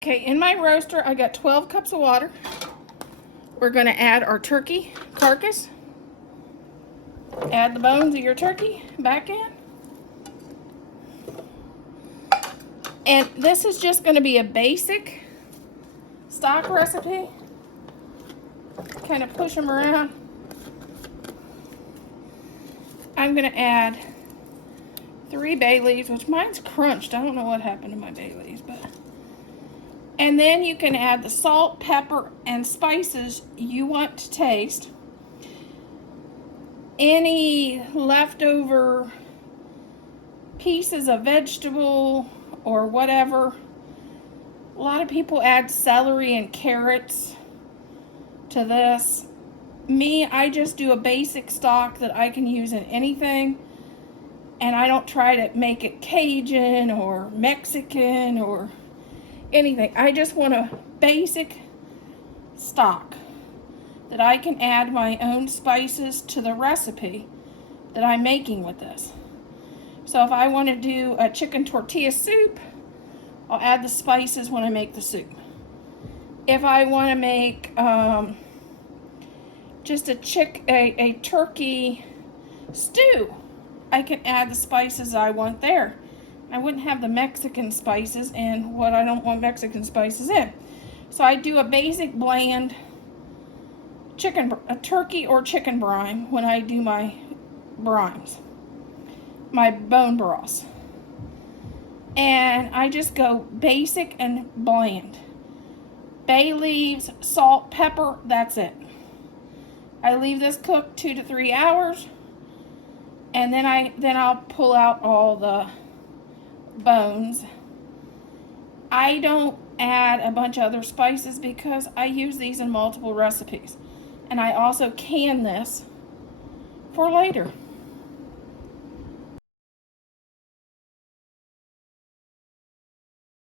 Okay, in my roaster, I got 12 cups of water. We're going to add our turkey carcass. Add the bones of your turkey back in. And this is just going to be a basic stock recipe. Kind of push them around. I'm going to add 3 bay leaves, which mine's crunched. I don't know what happened to my bay leaves, but... And then you can add the salt, pepper, and spices you want to taste. Any leftover pieces of vegetable or whatever. A lot of people add celery and carrots to this. Me, I just do a basic stock that I can use in anything. And I don't try to make it Cajun or Mexican or anything. I just want a basic stock that I can add my own spices to the recipe that I'm making with this. So if I want to do a chicken tortilla soup, I'll add the spices when I make the soup. If I want to make just a turkey stew, I can add the spices I want there. I wouldn't have the Mexican spices and what I don't want Mexican spices in. So I do a basic bland turkey or chicken brine when I do my brines, my bone broths. And I just go basic and bland. Bay leaves, salt, pepper, that's it. I leave this cook 2 to 3 hours, and then I'll pull out all the bones. I don't add a bunch of other spices because I use these in multiple recipes. And I also can this for later.